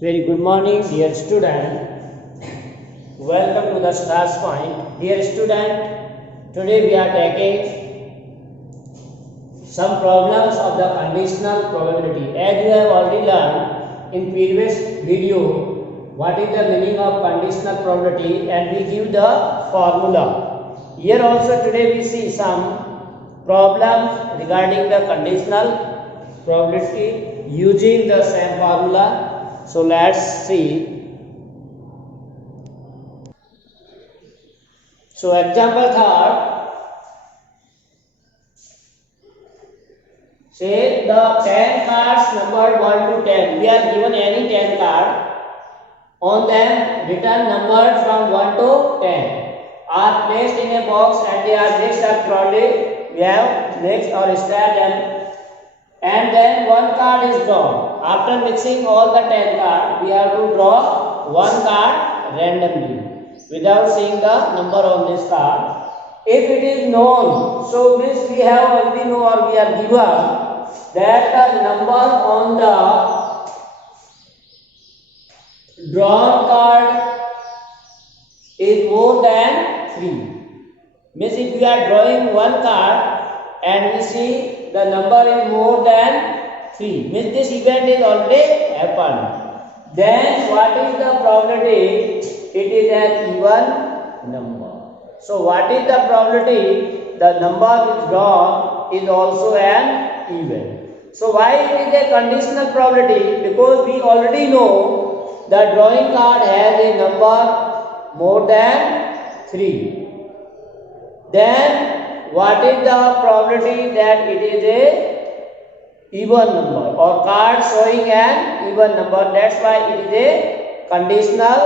Very good morning, dear student. Welcome to the Stars Point. Dear student, today we are taking some problems of the conditional probability. As you have already learned in previous video, what is the meaning of conditional probability, and we give the formula. Here also today we see some problems regarding the conditional probability using the same formula. So let's see. So example third, say the 10 cards numbered 1 to 10. We are given any 10 card. On them written numbers from 1 to 10 are placed in a box and they are mixed up thoroughly. We have mixed or stirred them, and then one card is drawn. After mixing all the 10 cards, we have to draw one card randomly without seeing the number on this card. If it is known, so means we have already know or we are given that the number on the drawn card is more than 3. Means if we are drawing one card and we see the number is more than 3, means this event is already happened. Then what is the probability? It is an even number. So what is the probability? The number which drawn is also an even. So why it is a conditional probability? Because we already know the drawing card has a number more than 3. Then what is the probability that it is a even number or card showing an even number? That's why it is a conditional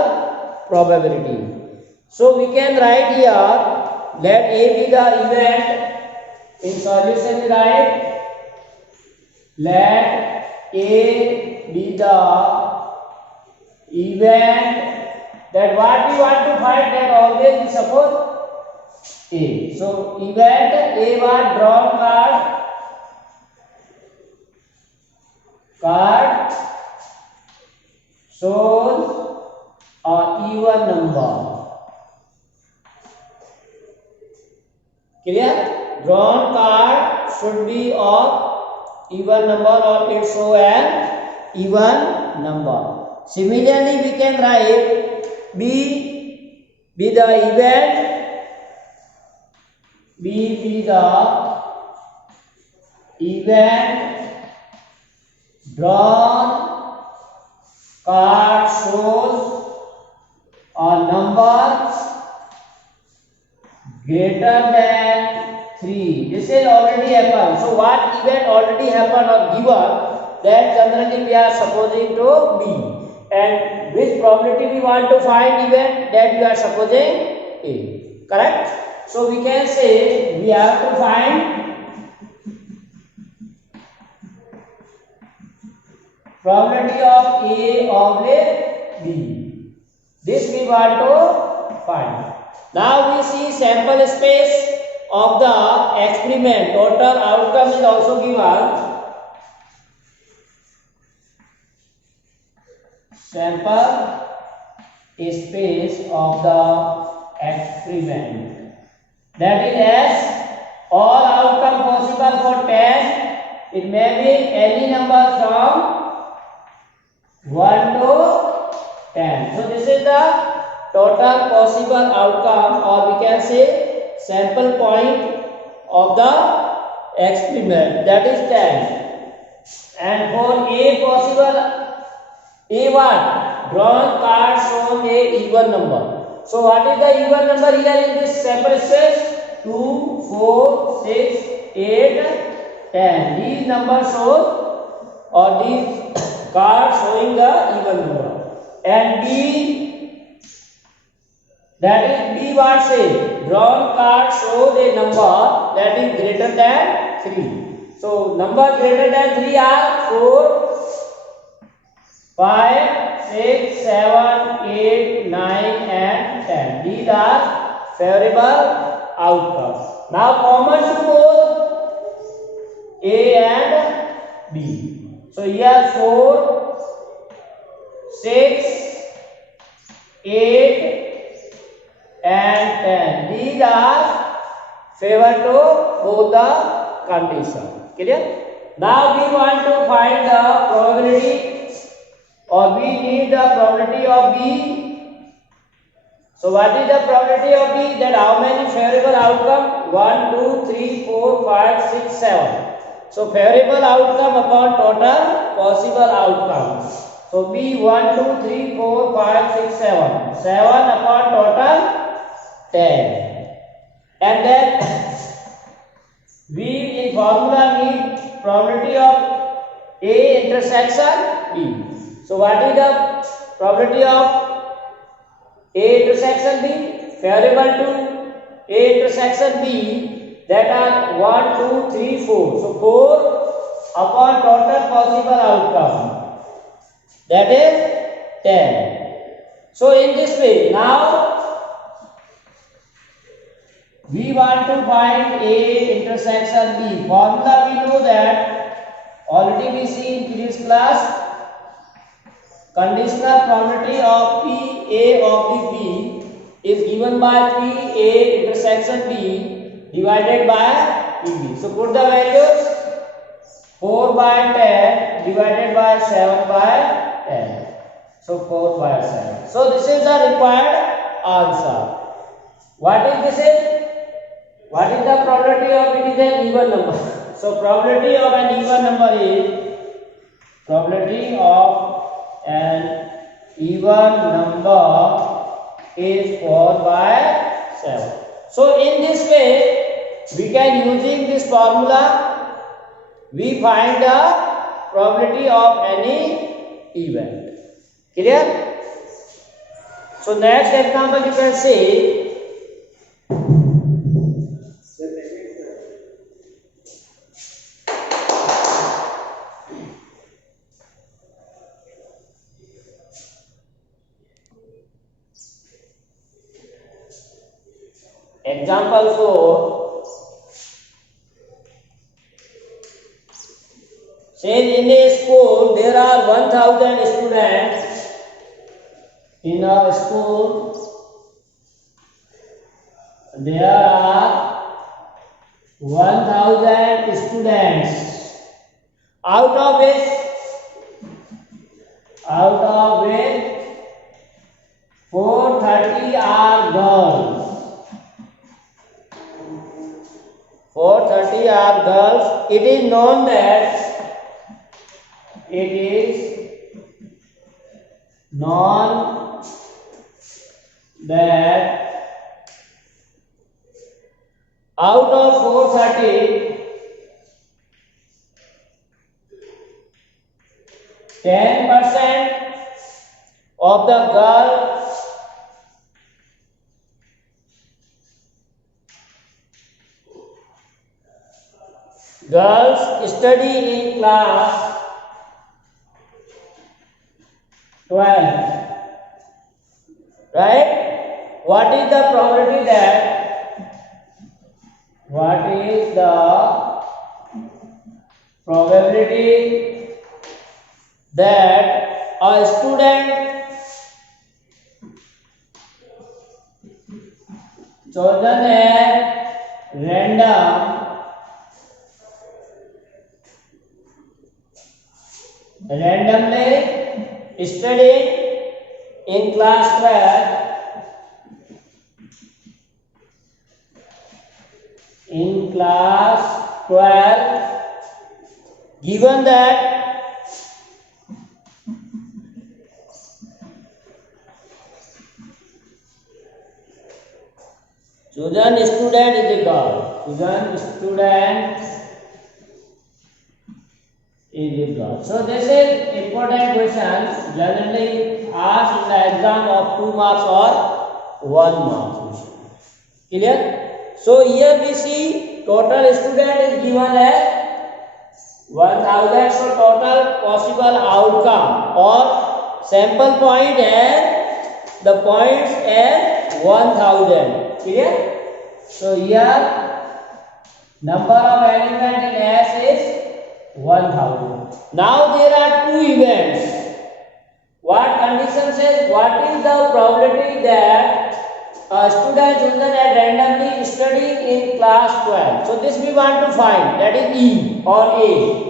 probability. So we can write here, let A be the event. In solution we write, let A be the event. That what we want to find, that always we suppose A. So event A was drawn card shows an even number. Clear? Drawn card should be of even number or it show an even number. Similarly, we can write B be the event. B be the event drawn card shows a number greater than 3. This is already happened. So what event already happened or given, that generally we are supposing to be. And which probability we want to find event, that we are supposing A. Correct? So we can say we have to find probability of A oblique B. This we want to find. Now we see sample space of the experiment. Total outcome is also given. Sample space of the experiment. That is as all outcome possible for test. It may be any number from 1 to 10. So this is the total possible outcome, or we can say sample point of the experiment, that is 10. And for A possible, A1 drawn card shown a even number. So what is the even number here in this sample space? 2, 4, 6, 8, 10. These numbers show, or these cards showing the even number. And B, that is B what say? Drawn card shows a number that is greater than 3. So number greater than 3 are 4, 5, 6, 7, 8, 9 and 10. These are favorable outcomes. Now common to both A and B. So here 4, 6, 8 and 10. These are favor to both the condition. Clear? Now we want to find the probability, or we need the probability of B. So what is the probability of B? That how many favorable outcome? 1, 2, 3, 4, 5, 6, 7. So favorable outcome upon total possible outcomes. So B 1, 2, 3, 4, 5, 6, 7. 7 upon total 10. And then we in formula need probability of A intersection B. So what is the probability of A intersection B? Favorable to A intersection B, that are 1, 2, 3, 4. So 4 upon total possible outcome, that is 10. So in this way, now we want to find A intersection B. Formula we know that, already we see in previous class. Conditional probability of PA of the B is given by PA intersection B divided by PB. So put the values: 4 by 10 divided by 7 by 10. So 4 by 7. So this is the required answer. What is this? What is the probability of it? Is an even number. So probability of an even number is probability of an even number is 4 by 7. So in this way, we can, using this formula, we find the probability of any event. Clear? So next example you can say, example 4 says, in a school there are 1000 students. In a school there are 1000 students, out of which 430 are girls. 430 are girls. It is known that out of 430, 10% of the girls study in class 12. Right? What is the probability that a student chosen at randomly studying in class 12, given that chosen student is a girl. So this is important question, generally asked in the exam of 2 marks or 1 mark. Clear? So here we see total student is given as 1000. So total possible outcome or sample point and the points at 1000. Clear? So here number of elements in S is 1000. Now there are two events. What condition condition says what is the probability that a student chosen at randomly studying in class 12. So this we want to find, that is E or A.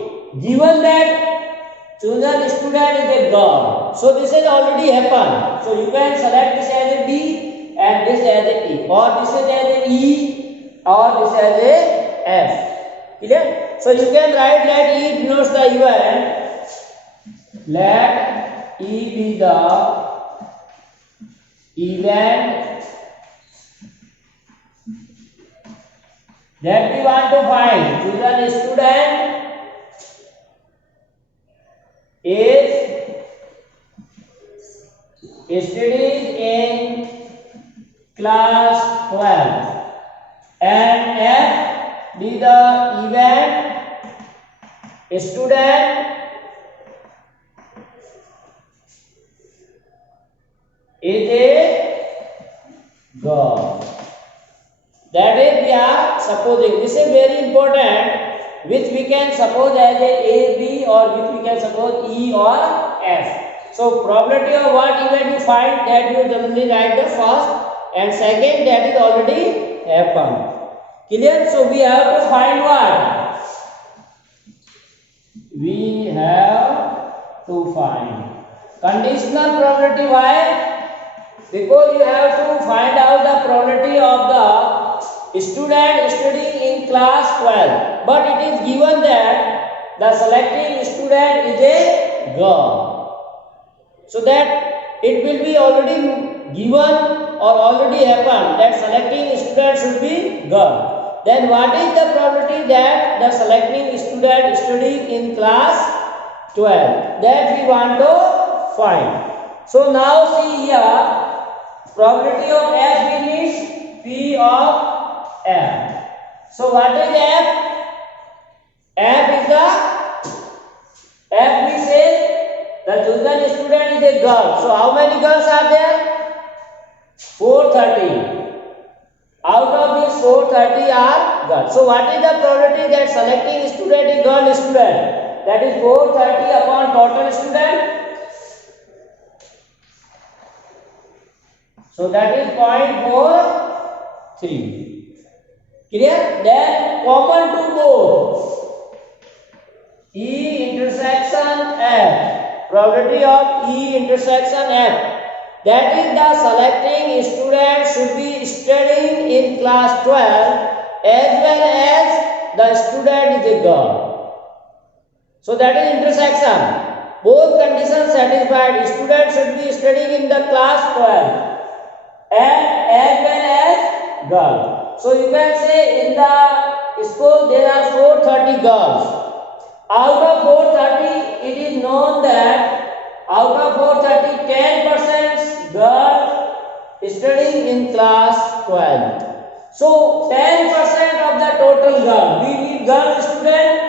Given that chosen student is a girl, so this has already happened. So you can select this as a B and this as a E, or this is as a E or this as a F. Clear? So you can write let E denotes the event. Let E be the event that we want to find. Chosen student is studying in class 12 and F be the event student is a girl. That is, we are supposing. This is very important, which we can suppose as a B or which we can suppose E or F. So probability of what event you find, that you generally write the first, and second that is already happened. Clear? So we have to find what? We have to find conditional probability. Why? Because you have to find out the probability of the student studying in class 12, but it is given that the selecting student is a girl, so that it will be already given or already happened that selecting student should be girl. Then what is the probability that the selecting student studying in class 12? That we want to find. So now see here, probability of F is P of F. So what is F? F is the F we say the chosen student is a girl. So how many girls are there? 430. Out of these 430 are girls. So what is the probability that selecting student is girl student? That is 430 upon total student. So that is 0.43. Clear? Then common to both E intersection F. Probability of E intersection F. That is the selecting student should be studying in class 12 as well as the student is a girl. So that is intersection. Both conditions satisfied. Student should be studying in the class 12 and as well as girl. So you can say in the school there are 430 girls. Out of 430, it is known that out of 430, 10% girls studying in class 12. So 10% of the total girl. We need girl student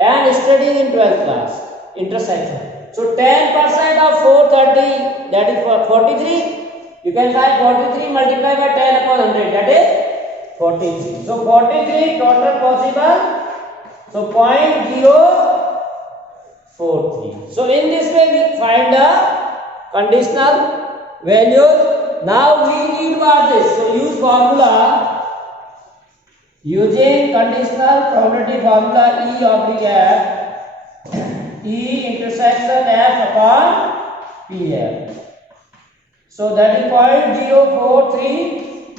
and studying in 12th class. Intersection. So 10% of 430, that is for 43. You can find 43 multiplied by 10 upon 100, that is 43. So 43 total possible. So 0.043. So in this way we find the conditional values. Now we need what this. So use formula. Using conditional probability formula E of the F. E intersection F upon PF. So that is 0.043.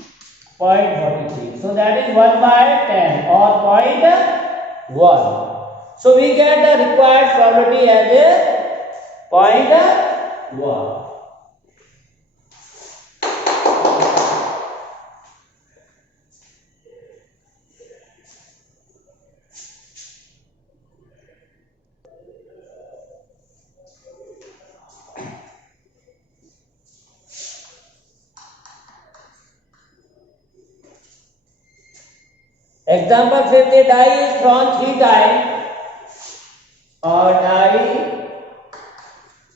0.43. So that is 1 by 10 or 0.1. So we get the required probability as a 0.1. Example, if the die is thrown 3 times, or die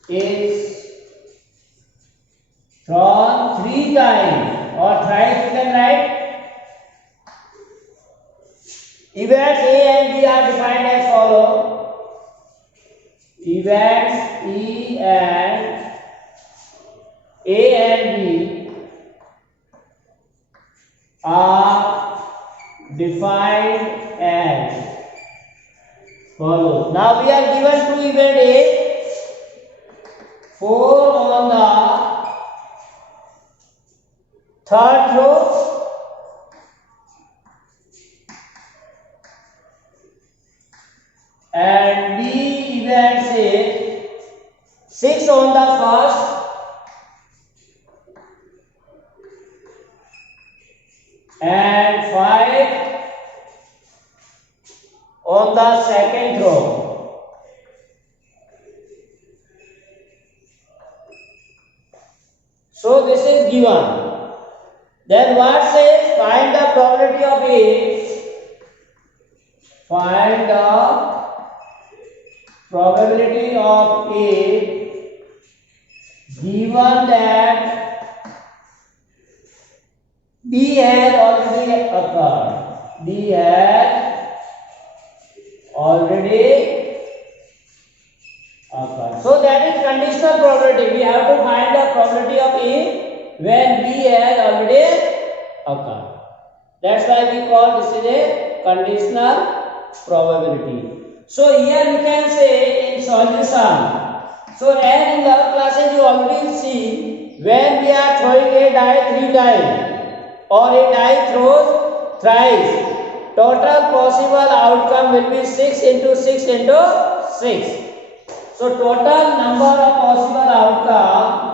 is thrown 3 times, or thrice you can write. Events A and B are defined as follow. Events E and A and B are defined as follows. Now we are given two event A, 4 on the third row and B event say 6 on the first and 5 on the second row. So this is given. Then what says? Find the probability of A. Find the probability of A given that B has already occurred. B has already occurred. So that is conditional probability. We have to find the probability of A when B has already occurred. That's why we call this is a conditional probability. So here you can say in solution. So as in our classes you already see when we are throwing a die 3 times or a die throws thrice, total possible outcome will be 6 into 6 into 6. So total number of possible outcome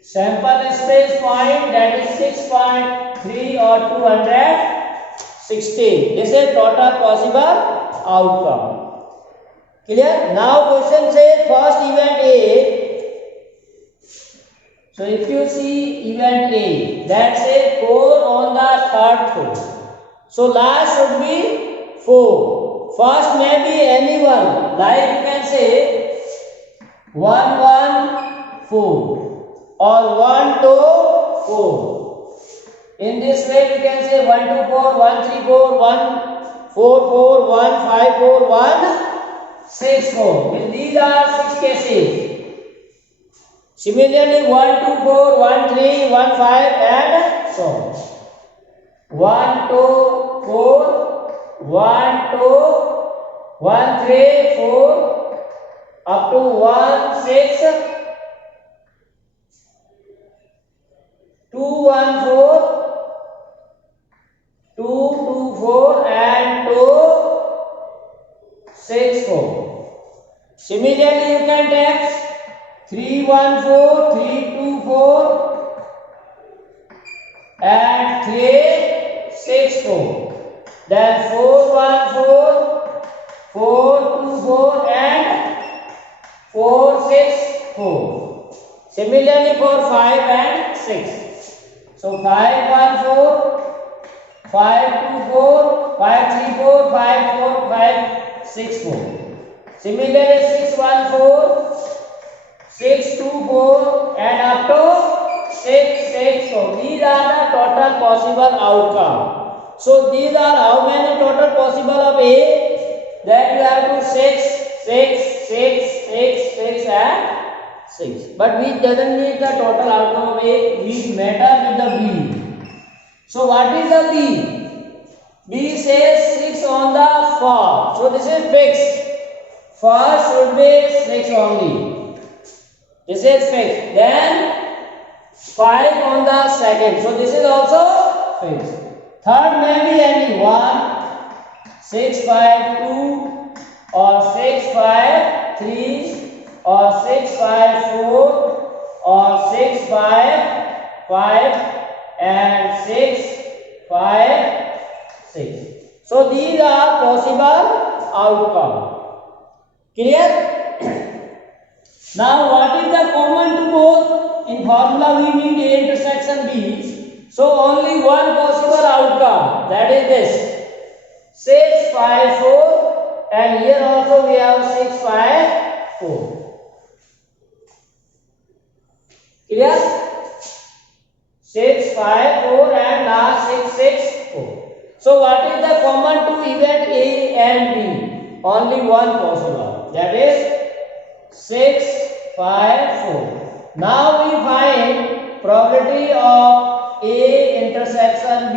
sample space point, that is 6.3 or 216. This is total possible outcome. Clear? Now question says first event A. So if you see event A, that says 4 on the third row. So last should be 4. First may be anyone, like you can say 1 1 4 or 1 2 4. In this way we can say 1 2 4 1 3 4 1 4 4 1 5 4 1 6 4. These are 6 cases. Similarly 1 2 4 1 3 1 5 and so on. 1 2 4 1 2 1 3 4 up to 1 6 2 1 4 2 2 4 and 2 6 4. Similarly you can take 3 1 4 3 2 4 and 3 6 4. Then 4 1 4 4 2 4 and 4 6 4. Similarly for 5 and 6. So 5 1 4 5 2 4 5 3 4 5 4 5 6 4. Similarly 6 1 4 6 2 4 and up to 6 6 4. These are the total possible outcome. So these are how many total possible of A? That you have to 6 6 6 6 6 and 6. But we doesn't need the total outcome of A. We matter with the B. So what is the B? B says 6 on the first. So this is fixed. First should be 6 only. This is fixed. Then 5 on the second. So this is also fixed. Third may be any 1, 6 5 2 or 6 5 3 or 6 5 4 or 6 5 5 and 6 5 6. So these are possible outcome. Clear? Now what is the common to both? In formula we need A intersection B. So only one possible outcome, that is this 6 5 4 and here also we have 6 5 4. Clear? 6 5 4 and last 6 6 4. So what is the common to event A and B? Only one possible. that is 6, 5, 4. Now we find probability of A intersection B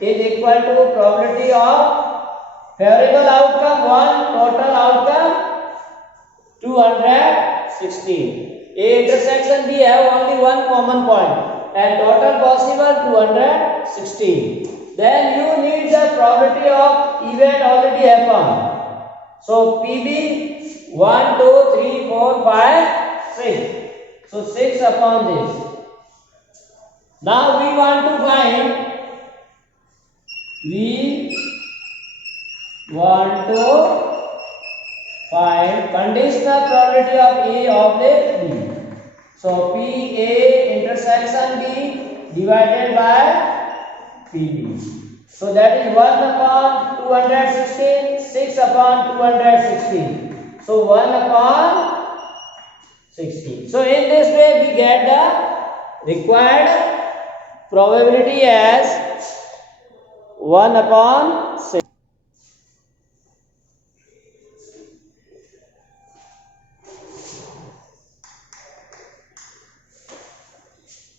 is equal to probability of favorable outcome 1, total outcome 216. A intersection B have only one common point and total possible 216. Then you need the probability of event already happened. So PB 1, 2, 3, 4, 5, 6. So 6 upon this. Now we want to find conditional probability of A oblique B. So PA intersection B divided by PB. So that is 1 upon 216, 6 upon 216. So 1 upon 16. So in this way we get the required probability as 1 upon 6.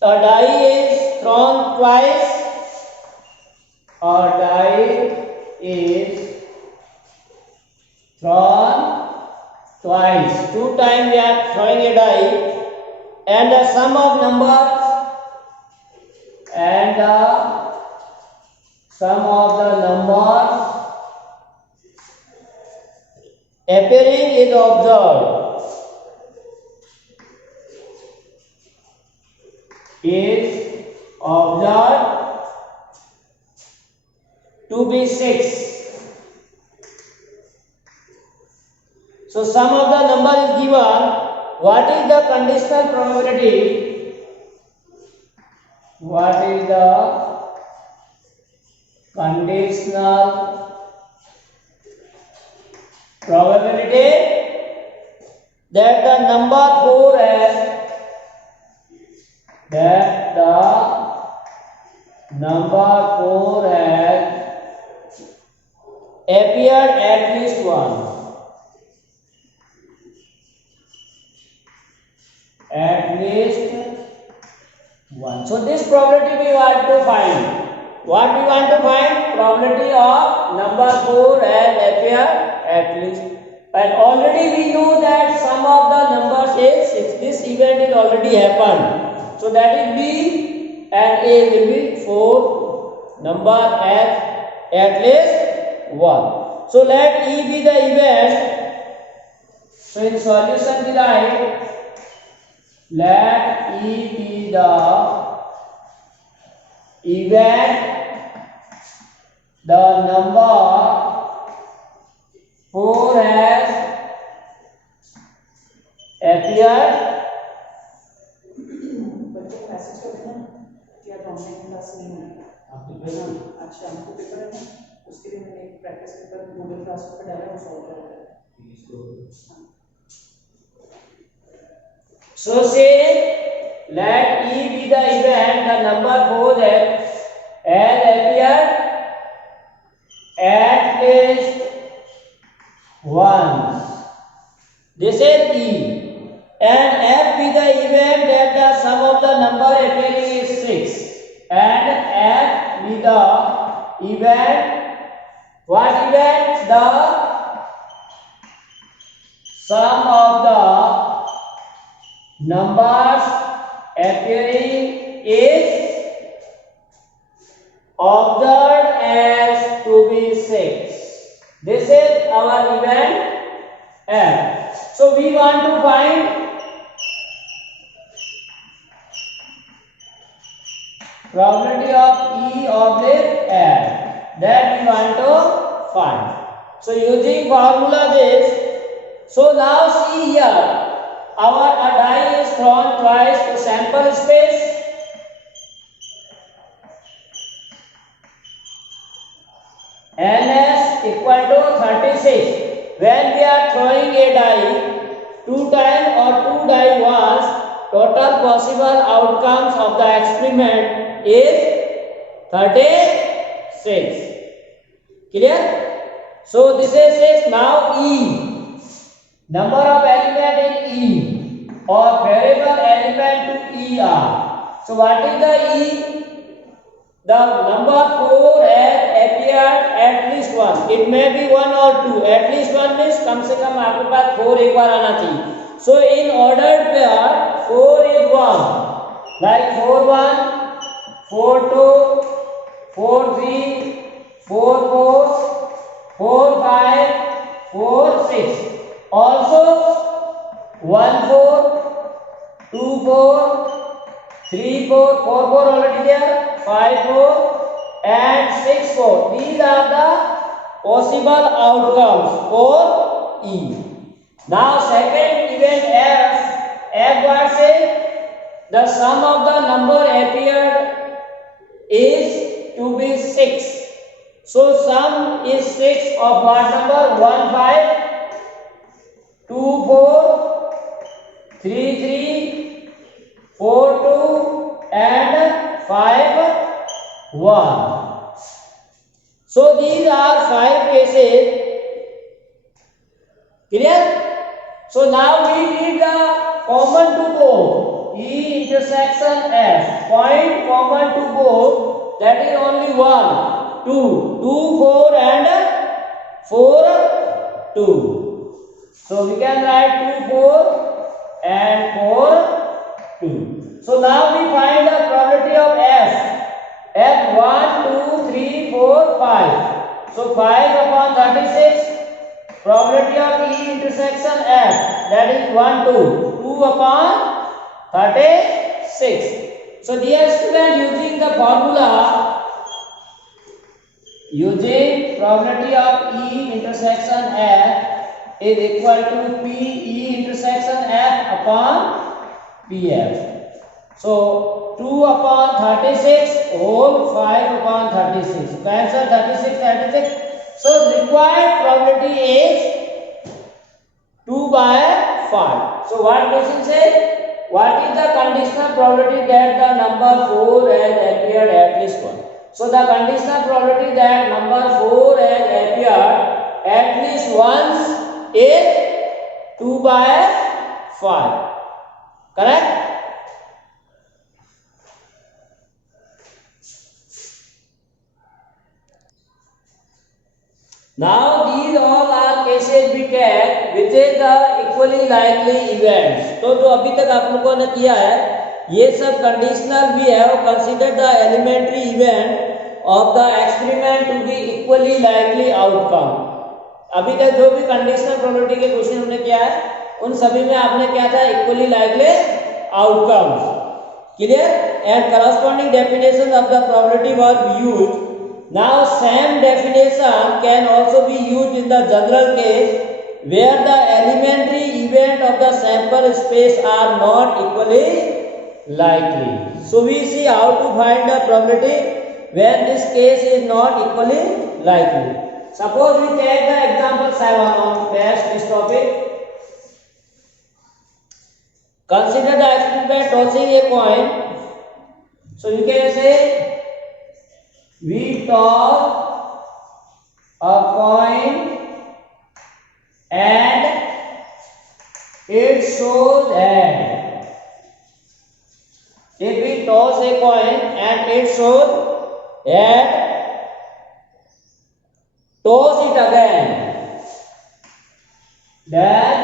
A die is thrown twice. A die is thrown twice. 2 times we are throwing a die, and the sum of numbers appearing is observed. To be 6. So sum of the number is given. What is the conditional probability? What is the conditional probability that the number 4 has appeared at least once. So this probability we want to find. What we want to find? Probability of number 4 has appeared at least. And already we know that sum of the numbers is 6. This event is already happened. So that is B and A will be 4. Number at least 1. So let E be the event. So in solution we write, let E be the event, the number 4 has appeared. बच्चों को message कर देना कि आप online class नहीं होना। अच्छा हमको पेपर है ना, उसके लिए मैंने एक प्रैक्टिस पेपर गूगल क्लासरूम पर डाला है, वो सॉल्व कर रहा है। So say let E be the event, the number 4 has appeared at least once. This is E. And F be the event that the sum of the number appearing is 6. And F be the event. What event? The sum of the numbers appearing is observed as to be 6. This is our event F. So we want to find probability of E oblique F. That we want to find. So using formula this. So now see here. Our die is thrown twice to sample space. NS equal to 36. When we are throwing a die 2 times or 2 die once, total possible outcomes of the experiment is 36. Clear? So this is 6. Now E. number of element in E or variable element to E are. So what is the E? The number 4 has appeared at least one. It may be 1 or 2. At least 1 means कम से कम आपके पास 4 एक बार आना चाहिए. So in ordered pair 4 is 1. Like 4 1, 4 2, 4 3, 4 4, 4 5, 4 6. Also 1 4, 2 4, 3 4, 4 4 already there. 5 4 and 6 4. These are the possible outcomes for E. Now second event F what says the sum of the number appeared is to be 6. So sum is 6 of what number? 1 5, 2 4, 3 3, 4 2 and 5 1. So these are 5 cases. Clear? So now we need the common to both. E intersection F. Point common to both. That is only 1, 2, 2 4 and 4 2. So we can write 2 4 and 4 2. So now we find the probability of F. F 1 2 3 4 5. So 5 upon 36. Probability of E intersection F, that is 1 2. 2 upon 36. So dear student, using the formula, using probability of E intersection F is equal to P E intersection F upon PF. So 2 upon 36 whole 5 upon 36. Cancel 36 36. So required probability is 2 by 5. So what question says? What is the conditional probability that the number 4 has appeared at least one? So the conditional probability that number 4 has appeared at least once is 2 by 5. Correct? Now these all are cases we take which is the equally likely events. तो जो अभी तक आप लोगों ने किया है ये सब कंडीशनल भी है और consider the elementary event of the experiment to be equally likely outcome. अभी तक जो भी कंडीशनल प्रोबेबिलिटी के क्वेश्चन हमने किया है उन सभी में आपने क्या था equally likely outcomes. Clear? And corresponding definition of the probability was used. Now same definition can also be used in the general case where the elementary event of the sample space are not equally likely. So we see how to find the probability when this case is not equally likely. Suppose we take the example 7 on this topic. Consider the experiment tossing a coin. So you can say we toss a coin and it shows head. If we toss a coin and it shows head, toss it again. Then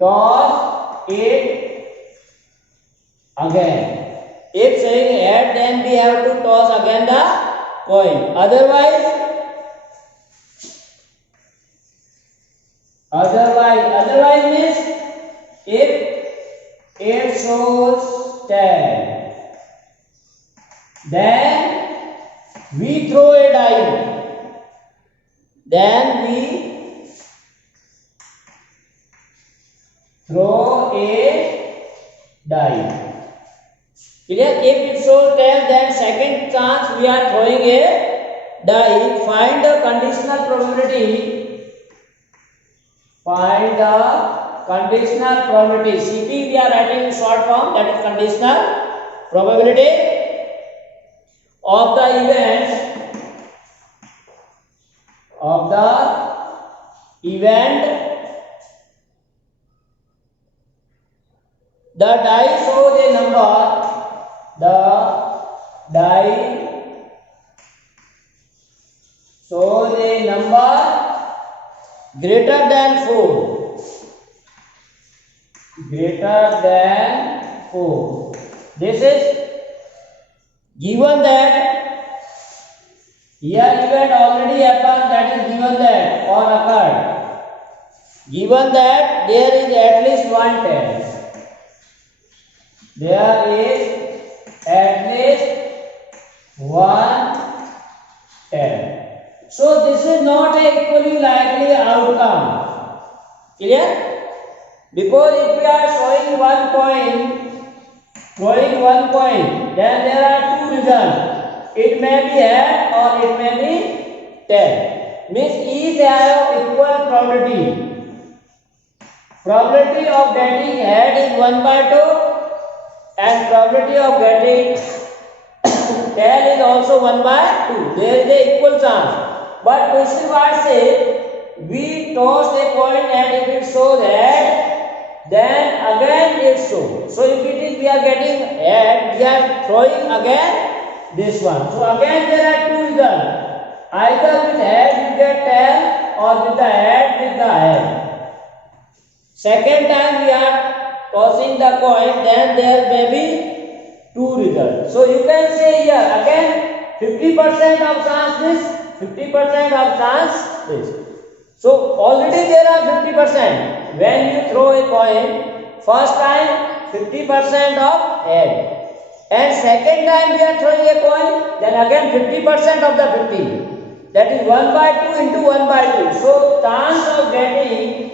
toss it again. If saying head, then we have to toss again the coin. Otherwise means if it shows 10, then we throw a die. Then we throw a die. Clear? If it shows 10, then second chance we are throwing a die. Find the conditional probability. Find the conditional probability. CP we are writing in short form, that is conditional probability of the event the die shows a number, the die shows a number greater than 4, greater than 4. This is given that here event already happened, that is given that or occurred, given that there is at least one test, there is at least one test. So this is not a equally likely outcome. Clear? Because if we are showing one coin, throwing one coin, then there are two results. It may be head or it may be tail. Means each have equal probability. Probability of getting head is 1/2 and probability of getting tail is also 1/2. There is a equal chance. But question what says, we toss a coin and if it shows head, then again it shows. So if it is we are getting head, we are throwing again this one. So again there are two results. Either with head you get tail or with the head with the head. Second time we are tossing the coin, then there may be two results. So you can say here again 50% of chance this, 50% of chance this. So already there are 50%. When you throw a coin, first time 50% of head, and second time we are throwing a coin, then again 50% of the 50. That is 1/2 into 1/2. So chance of getting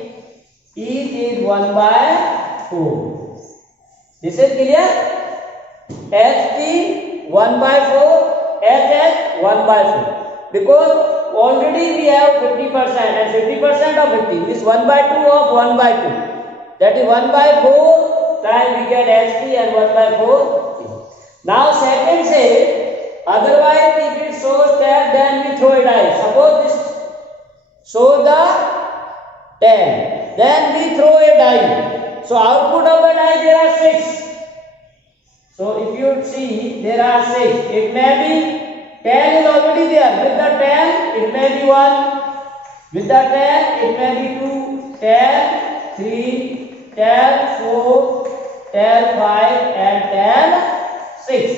each is 1/4. This is clear? HT 1/4, HS 1/4. Because already we have 50% and 50% of 50 is 1/2 of 1/2. That is 1/4 time we get HT and 1/4. Now second say, otherwise if it shows that, then we throw a die. Suppose this shows the 10, then we throw a die. So output of the die there are 6. So if you see there are 6. It may be 10 is already there. With the 10 it may be 1. With the 10 it may be 2, 10, 3, 10, 4, 10, 5 and 10, 6.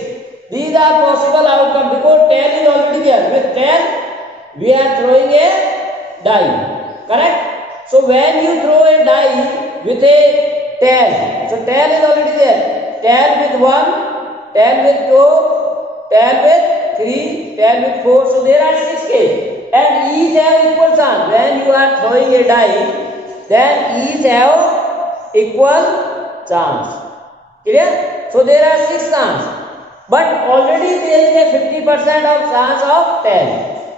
These are possible outcomes because 10 is already there. With 10 we are throwing a die. Correct? So when you throw a die with a 10, so 10 is already there. 10 with 1, 10 with 2, 10 with 3, 10 with 4. So there are 6 cases. And each have equal chance. When you are throwing a die, then each have equal chance. Clear? So there are 6 chances. But already there is a 50% of chance of 10.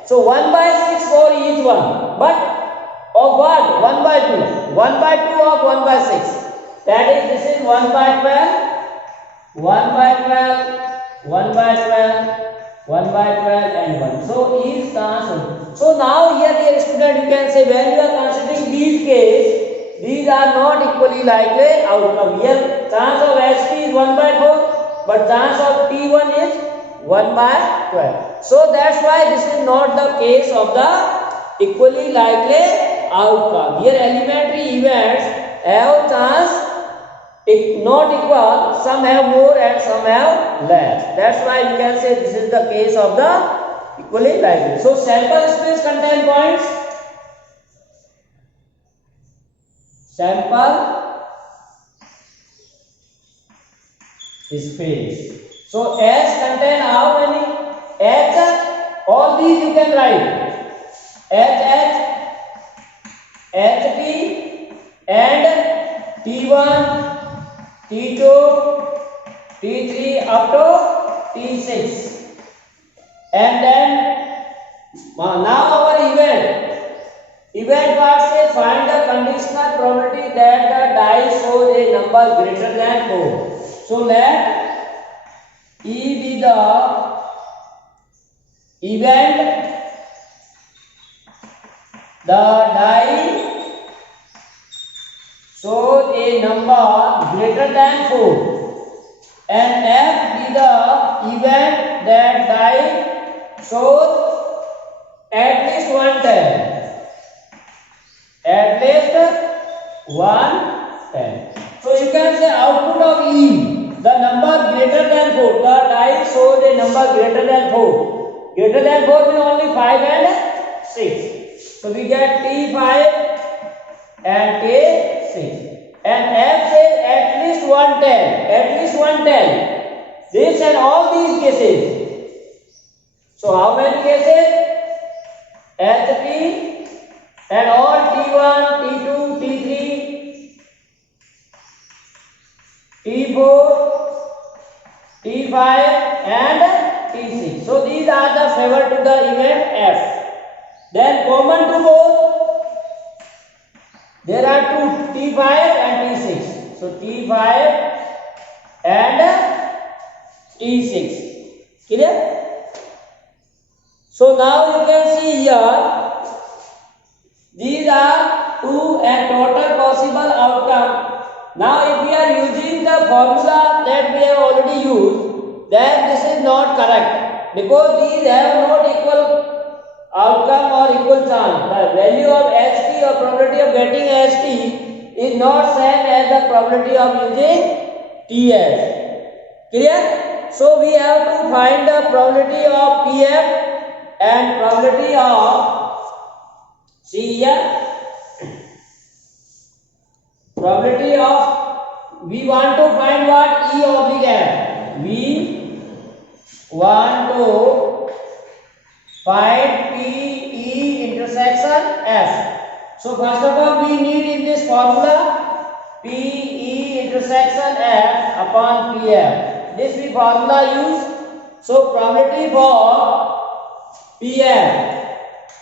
So 1/6 for each one. But of what? 1/2. 1/2 of 1/6. That is, this is 1/12, 1/12, 1/12, 1/12 and 1. So each chance. So now here dear student, you can say when you are considering these cases, these are not equally likely outcome. Here chance of HT is 1/4, but chance of T1 is 1/12. So that's why this is not the case of the equally likely outcome. Here elementary events have chance not equal, some have more and some have less. That's why you can say this is the case of the equally likely. So sample space contain points. Sample space. So S contain how many? H, all these you can write. HH, HP and T1, T2, T3 up to T6. And then now our event part says find the conditional probability that the die shows a number greater than 4. So let E be the event, the die shows a number greater than 4 and F is the event that die shows at least one tell. At least one tell. So you can say output of E, the number greater than 4. The die shows a number greater than 4. Greater than 4 means only 5 and 6. So we get T5 and K6. And F says at least one tell. At least one tell. This and all these cases. So how many cases? HP and all T1, T2, T3, T4, T5 and T6. So these are the favor to the event F. Then common to both, there are two, T5 and T6. So T5 and T6. Clear? So now you can see here, these are two and total possible outcome. Now if we are using the formula that we have already used, then this is not correct because these have not equal outcome or equal chance. The value of ST or probability of getting ST is not same as the probability of using TS. Clear? So we have to find the probability of PF and probability of probability of, we want to find what? E oblique F. We want to find PE intersection F. So first of all we need in this formula PE intersection F upon PF. This we formula use. So probability for PF.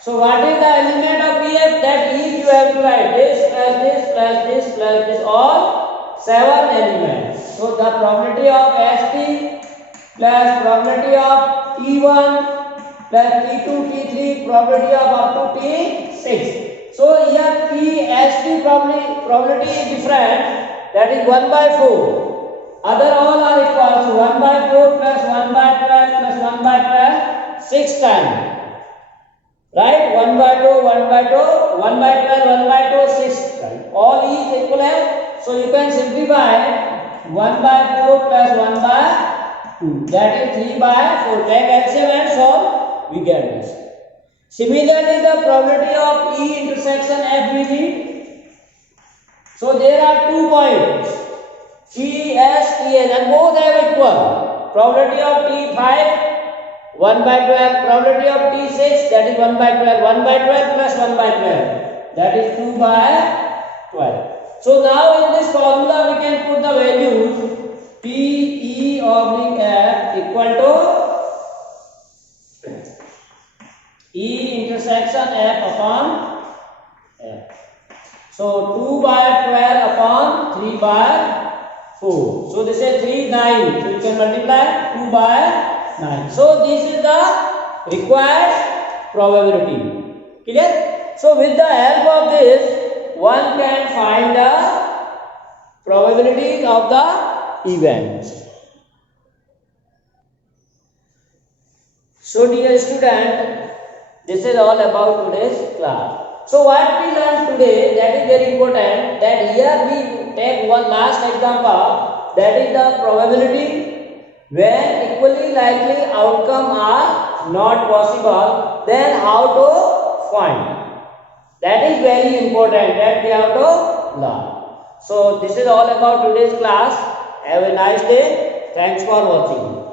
So what is the element of PF? That is you have to write this plus this plus this plus this, all 7 elements. So the probability of ST plus probability of T1 plus T2, T3, probability of up to T6. So here PST probability is different, that is 1 by 4. Other all are equal. So 1 by 4 plus 1 by 12 plus 1 by 12, 6 times. Right? 1 by 2, 1 by 2, 1 by 12, 1 by 2, 6 times. All is equivalent. So you can simplify 1 by 4 plus 1 by 2. That is 3 by 4. Take LCM and solve. We get this. Similarly, the probability of E intersection F we need. So there are 2 points. T, S, T, N, and both have equal. Probability of T5 1 by 12, probability of T6, that is 1 by 12, 1 by 12 plus 1 by 12, that is 2 by 12. So now in this formula we can put the values PE oblique F equal to E intersection F upon F. So 2 by 12 upon 3 by 4. So this is 3, 9. So you can multiply 2 by 9. So this is the required probability. Clear? So with the help of this, one can find the probabilities of the events. So dear student, this is all about today's class. So what we learned today, that is very important, that here we take one last example, that is the probability when equally likely outcome are not possible, then how to find. That is very important, that we have to learn. So this is all about today's class. Have a nice day. Thanks for watching.